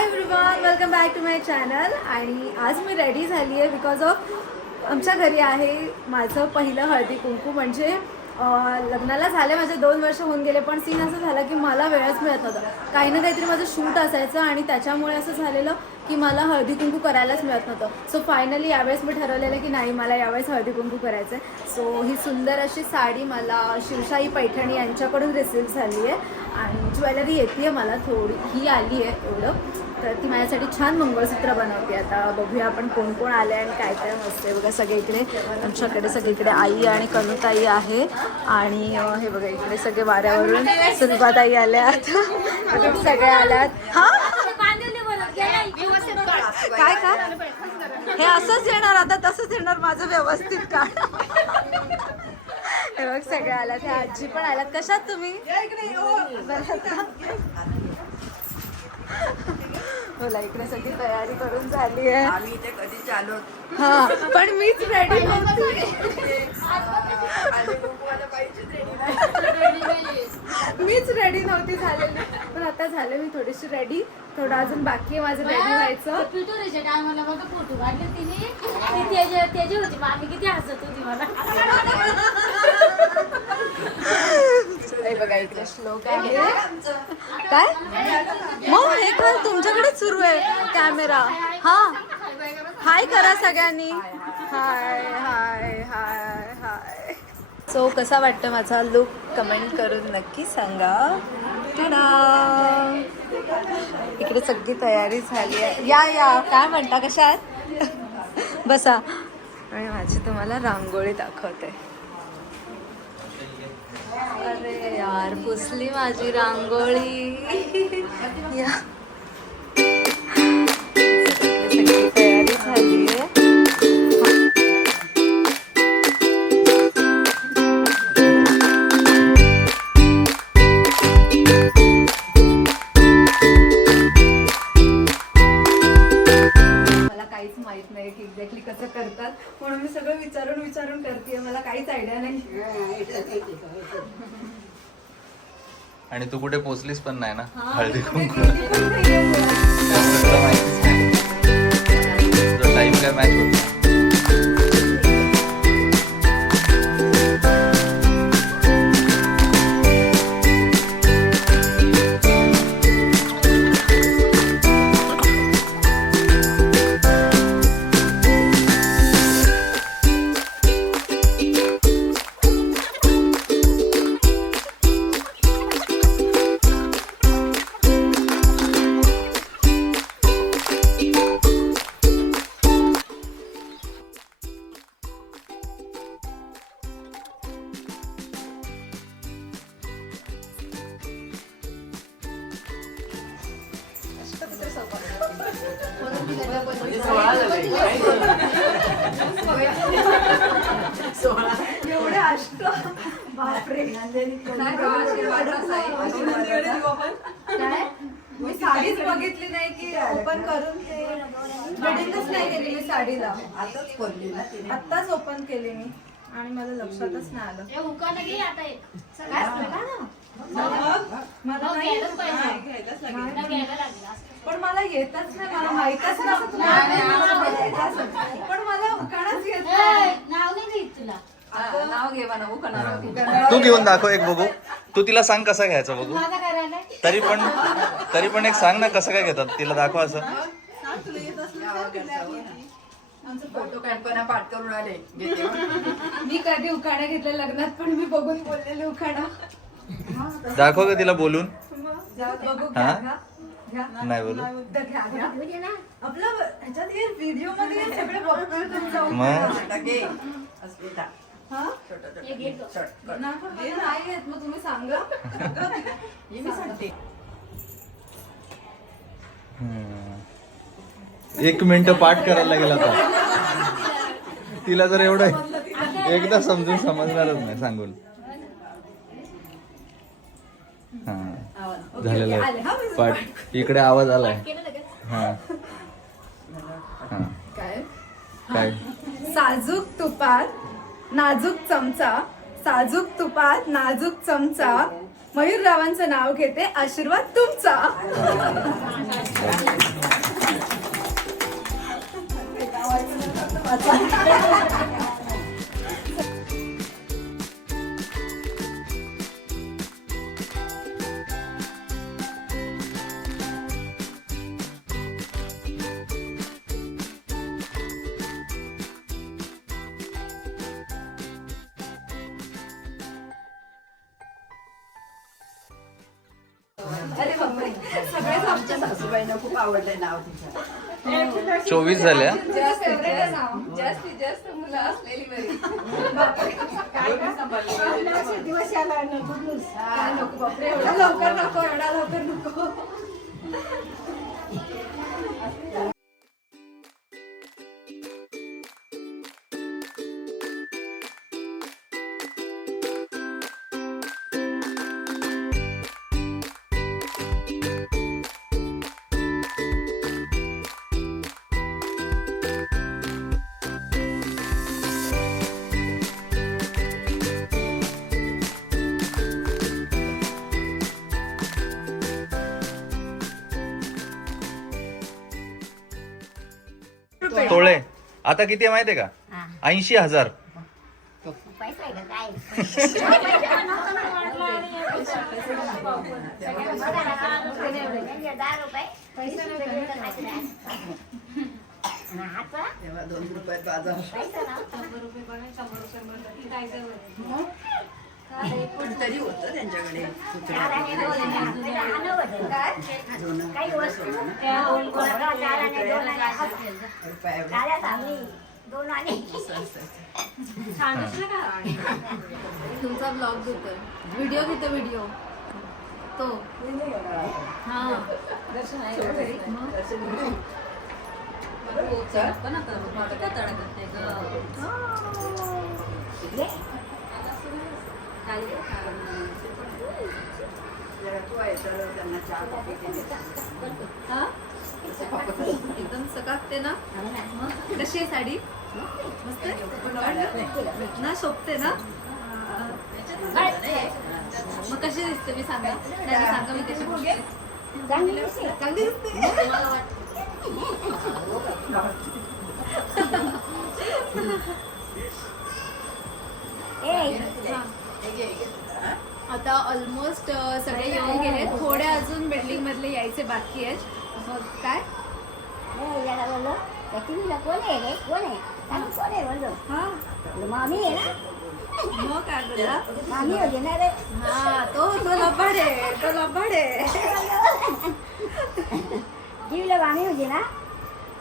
Hi everyone welcome back to my channel आणि आज मी ready झाली आहे बिकॉज ऑफ आमच्या घरी आहे माझं पहिलं हळदी कुंकू. म्हणजे लग्नाला झाले माझे दोन वर्ष होऊन गेले पण सीन असं झालं की मला वेळच मिळत नव्हता. काही ना काहीतरी माझं शूट असायचं आणि त्याच्यामुळे असं झालेलं की मला हळदी कुंकू करायलाच मिळत नव्हतं. सो फायनली यावेळेस मी ठरवलेलं की नाही मला यावेळेस हळदी कुंकू करायचं आहे सो ही सुंदर अशी साडी मला शिवशाही पैठणी यांच्याकडून रिसिव्ह झाली आहे आणि ज्वेलरी येते आहे मला थोडी ही आली आहे एवढं. तर ती माझ्यासाठी छान मंगळसूत्र बनवते. आता बघूया आपण कोण कोण आले आणि काय काय मस्त आहे. बघा सगळे इकडे आमच्याकडे सगळीकडे आई आणि कनुताई आहे. आणि हे बघा इकडे सगळे वाऱ्यावरून सुरुवाताई आल्यात सगळ्या आल्यात. हां? काय काय? हे असंच येणार आता तसंच येणार माझं व्यवस्थित का? हे बघ सगळे आल्यात हे आजी पण आल्यात. कशात तुम्ही? का? बोला इकडे सगळी तयारी करून झाली आहे. आम्ही इथे कधी चालू हा पण मीच रेडी नव्हती. मीच रेडी नव्हती झालेली. पण आता झाले मी थोडीशी रेडी थोडं अजून बाकी आहे माझं रेडी व्हायचं. पिटोरीच्या टायमाला बघा फोटो काढले तिने ती त्याची त्याची होती. किती हसत होती मला. हे बघा इकडे श्लोक आहे. काय? मग हे काय तुमच्याकडेच सुरू आहे कॅमेरा हा. हाय करा सगळ्यांनी. हाय हाय हाय सो कसा वाटतं माझा लुक कमेंट करून नक्की सांगा. इकडे सगळी तयारी झाली आहे. या या. काय म्हणता कशात? बसा. आणि माझी तुम्हाला रांगोळी दाखवते. अरे यार पुसली माझी रांगोळी. या. सगळी तयारी झाली आहे. काहीच आयडिया नाही. आणि तू कुठे पोचलीस पण नाही ना? हळदी कुंकू. टाइम काय मॅच होत मी साडीच बघितली नाही की ओपन करून ते वेडिंगच नाही केली मी साडीला आत्ताच ओपन केली मी. आणि माझं लक्षातच नाही आलं. हे? मला नाही. पण मला येतच नाही. मला माहितच तुम्हाला पण मला उकाळच येत नाही. नाव नाही घेत तुला. नाव घे म्हणा उकणार तू घेऊन दाखव एक बघू. तू तिला सांग कसा घ्यायचा बघू. तरी पण तरी पण एक सांग ना कसं काय घेतात. तिला दाखव असं. आमचं फोटो काढपणा पाठ करून आले. घेते मी कधी उखाणा घेतले लग्नात पण मी बघून बोललेले उखाणा. दाखव का तिला बोलून. बघू हा? घ्या, घ्या, घ्या. नाही बोलू. उद्या घ्या, घ्या. ना. आपलं ह्याच्यात व्हिडिओमध्ये सगळे बघतोय तुमचा मग? छोटा घे. अस्मिता हा? हे. नाही मग तुम्ही सांगा. हे मी सांगते. एक मिनिट पाठ करायला लागेल आता. तिला जर एवढं एकदा समजून समजणारच नाही सांगून. हा. झालेलं आहे. पाठ. इकडे आवाज आलाय हा. हा. काय? साजूक तुपात नाजूक चमचा साजूक तुपात नाजूक चमचा. मयूर रावांचं नाव घेते आशीर्वाद तुमचा. सगळेच आमच्या सासूबाईंना खूप आवडलंय नाव तिचं. चोवीस झाल्या? जास्तीत जास्त मुलं असलेली बरी. काय नको लवकर नको एवढा लवकर नको. तोळे. आता किती आहे माहितीये का? ऐंशी हजार. दोन रुपयात बाजार. तरी होतं त्यांच्याकडे तुमचा ब्लॉग घेतोय व्हिडिओ घेतो व्हिडिओ तो. हा. तू आहे तर त्यांना चहा कॉफी केली. हा? एकदम सकाकते ना? कशी आहे साडी? मस्त? ना शोभते ना? मग कशी दिसते? मी सांगा. सांगा मी कशी चांगली दिसते आता ऑलमोस्ट सगळे येऊन गेले थोडे अजून बिल्डिंग मधले यायचे बाकी आहेत. मग काय? कोण आहे कोण आहे? हा? मामी आहे ना? मग काय बोलला? मामी होती ना रे. हा तो तो लबाड आहे तो लबाड आहे. टीव्हीला मामी होती ना?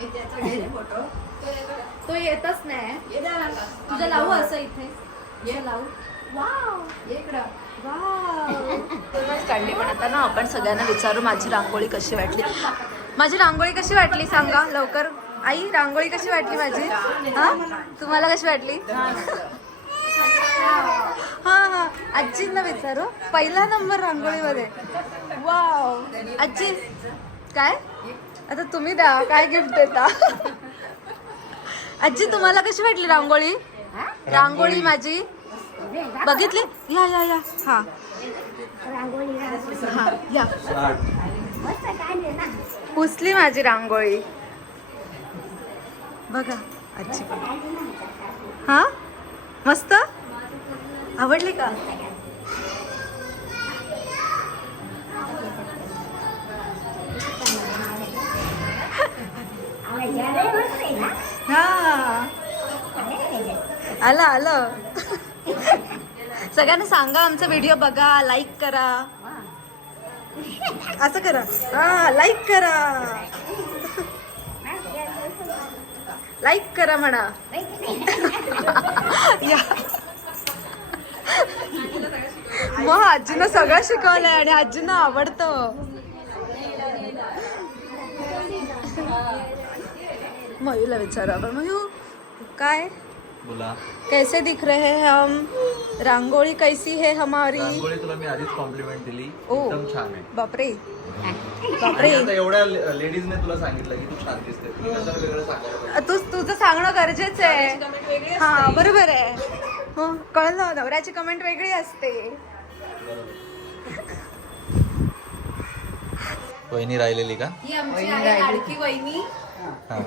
हे त्याचा घे रे फोटो. तो येतच नाही. तुझं लावू असं इथे? लावू. काढली पण आता ना आपण सगळ्यांना विचारू माझी रांगोळी कशी वाटली? माझी रांगोळी कशी वाटली सांगा लवकर? आई रांगोळी कशी वाटली माझी? हा? तुम्हाला कशी वाटली? हा हा. आजींना विचारू. पहिला नंबर रांगोळीमध्ये. वाव आजी काय? आता तुम्ही द्या काय गिफ्ट देता? आजी तुम्हाला कशी वाटली रांगोळी रांगोळी. माझी? बघितली? या या या. हा. रांगोळी हा या. पुसली माझी रांगोळी. बघा आजी. हा? मस्त? आवडली का? हा. आलं आलं. सगळ्यांना सांगा आमचा व्हिडिओ बघा लाईक करा. असं करा. हा लाईक करा. लाईक करा म्हणा. या. मग आजीनं सगळं शिकवलंय आणि आजीनं आवडतं. मयूला विचारा पण मयू काय? बोला. कैसे दिख रहे हैं हम? रांगोळी कैसी है हमारी? रांगोळी तुला मी आधीच कॉम्प्लिमेंट दिली. ओ. एकदम छान आहे. बापरे. आणि बापरे. आता एवढ्या लेडीजने तुला सांगितलं की तू छान दिसते. तुम्ही कशाला वेगळं सांगायला तू तुझं सांगणं गरजेचं आहे. हा बरोबर आहे. हो कळलं नवऱ्याची कमेंट वेगळी असते. वहिनी राहिलेली का? ही आमची आहे लाडकी वहिनी. हा.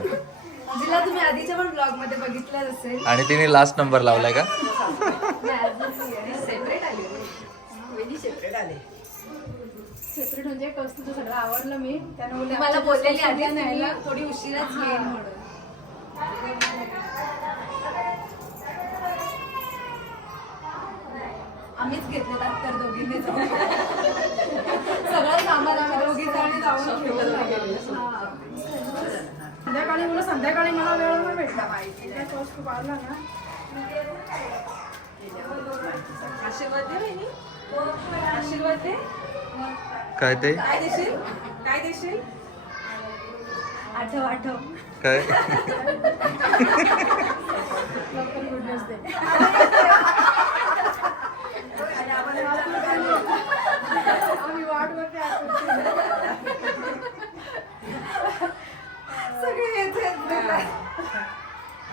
जिला तुम्ही आधीच्या पण ब्लॉगमध्ये बघितलं असेल. आणि तिने लास्ट नंबर लावलाय का? सेपरेट आले वेणी सेपरेट आले. सेपरेट म्हणजे सगळं आवडलं मी. बोलले मला बोललेली नाही, न्यायला. थोडी उशिराच येईल म्हणून. आम्हीच घेतलेला तर दोघींनी सगळं सामान आम्ही दोघी जाऊन घेऊन. संध्याकाळी मला संध्याकाळी मला वेळ नाही भेटला माहिती काय पाऊस खूप आला ना. आशीर्वाद दे बहिणी. आशीर्वाद दे. काय ते? काय देशील? काय देशील? आठव आठव. काय? लवकर गुड न्यूज दे आम्ही वाट बघते आतुरतेने. सगळे येते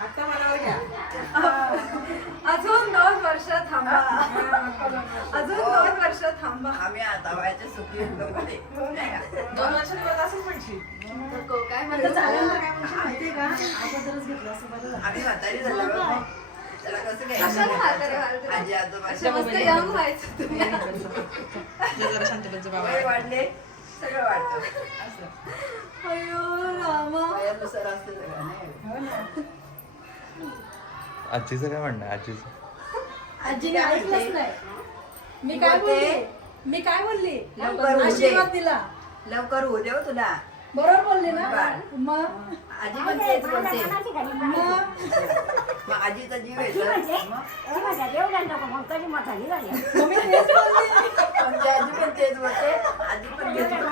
आता मला घ्या. अजून दोन वर्ष थांबा. अजून दोन वर्ष थांबा. आम्ही आता व्हायचे सुखी दोन वर्षांनी मला असंच म्हणशील. काय म्हणतो? झाल्यानंतर काय म्हणशील? माहितीये का? अगोदरच घेतलं असं झालं. आम्ही म्हातारी झाल्यावर त्याला कसं कशाला म्हातारे घ्यायचं व्हायचं? आजी असे आजोबा मस्त यंग व्हायचं तुम्ही. वय वाढले. सगळं वाढतं असं. अयो रामा. वयानुसार असते सगळं नाही? आजीचं काय म्हणणं आहे? आजीचं. आजीने ऐकलंच नाही मी काय बोलली? मी काय बोलली? लवकर. आशीर्वाद दिला. लवकर होऊ देव तुला. बरोबर बोलली ना. मग? आजी पण तेच बोलते. मग? मग आजीचा जीव येतो मग? मम्मी तेच बोलली आमची आजी पण तेच बोलते आजी पण तेच बोलते.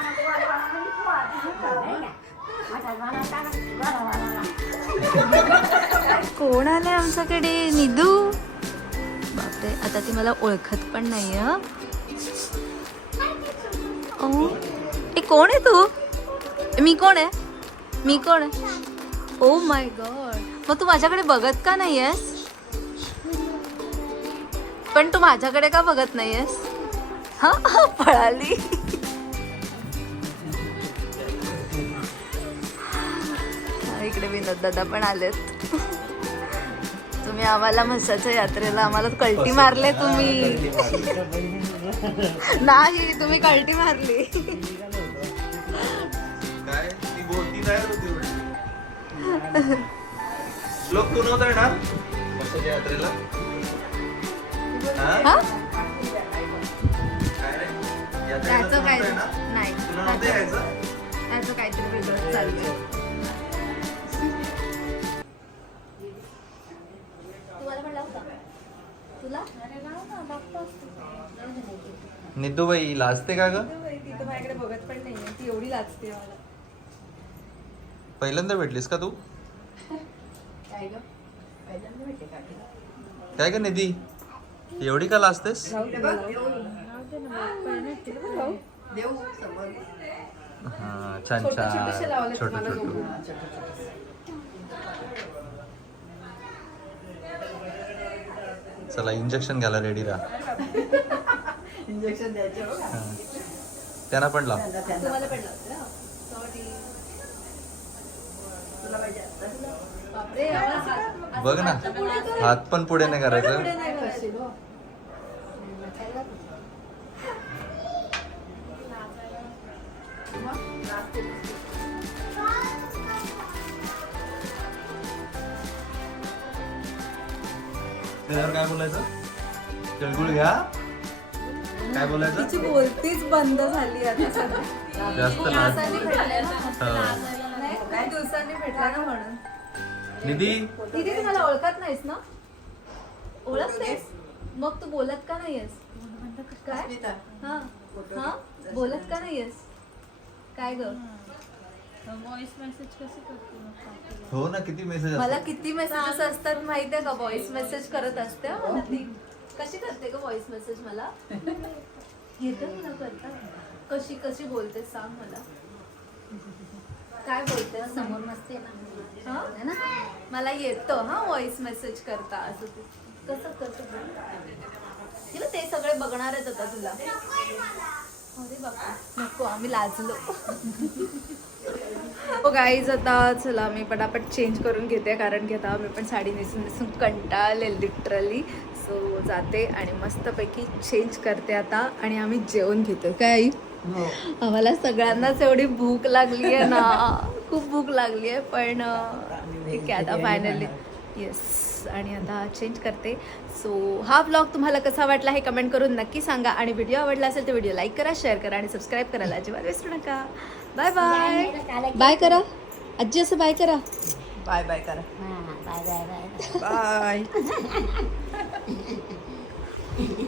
कोण आलंय आमच्याकडे? निधू? बापरे आता ती मला ओळखत पण नाही हं. ओ ए कोण आहे तू? मी कोण आहे? मी कोण आहे? ओ माय गॉड मग तू माझ्याकडे बघत का नाहीयेस? पण तू माझ्याकडे का बघत नाहीयेस? हा हा, पळाली. इकडे विनोद दादा पण आलेत. तुम्ही आम्हाला म्हसाच्या यात्रेला आम्हाला कल्टी मारले तुम्ही. नाही तुम्ही कल्टी मारली. लोक तू नव्हता येणार यात्रेला हा? हा? काय रे? यात्रेला तू त्याचं काय नव्हता येणार? नाही. तुला नव्हतं यायचं? त्याचं काहीतरी वेगळं चाललंय. तुम्हाला पण लावता तुला? निधूबाई लाजते का ग? ती तर माझ्याकडे बघत पण नाहीये. ती एवढी लाजते मला पहिल्यांदा भेटलीस का तू? काय का निधी? एवढी का लाजतेस? समोर हा छान छान. छोटं छोटं. चला इंजेक्शन घ्यायला रेडी राहा. इंजेक्शन द्यायचे हा. त्यांना पण लाव. तुम्हाला पण. तुला पाहिजे बघ ना हात पण पुढे नाही करायचं. नाही करायची. त्याच्यावर काय बोलायचं? तिळगुळ घ्या. काय बोलायचं? तिची बोलतीच बंद झाली आता सध्या जास्त लाज. हा. दिवसांनी भेटला ना म्हणून. निधी? तिथे तू मला ओळखत नाहीस ना? ओळखतेस? मग तू बोलत का नाहीयेस? काय? हा. हा? बोलत का नाहीयेस? काय ग? व्हॉइस मेसेज कसे करते मग? हो ना किती मेसेज मला असतात? किती मेसेजेस असतात माहितीये का? व्हॉइस मेसेज करत असते हा. मला ती कशी करते का व्हॉइस मेसेज मला? येतं तुला करता? कशी कशी बोलते सांग मला. काय बोलते समोर नसते ना. हा? है ना? मला येतं हा व्हॉइस मेसेज करता असं ते. कसं कसं? तिला ते सगळे बघणारच आता तुला. अरे बापा नको आम्ही लाजलो. सो गाईज आता चला मी पटापट चेंज करून घेते कारण की आता मी पण साडी नेसून नेसून कंटाळले लिटरली सो जाते आणि मस्तपैकी चेंज करते आता आणि आम्ही जेवण घेतो काय आई? आम्हाला सगळ्यांनाच एवढी भूक लागली आहे ना. खूप भूक लागली आहे पण ठीक आहे आता फायनली येस आणि आता चेंज करते. सो हा ब्लॉग तुम्हाला कसा वाटला हे कमेंट करून नक्की सांगा. आणि व्हिडिओ आवडला असेल तर व्हिडिओ लाईक करा शेअर करा आणि सबस्क्राईब करायला अजिबात विसरू नका. बाय बाय बाय करा. आजी असं बाय करा. बाय बाय करा. हा बाय बाय बाय बाय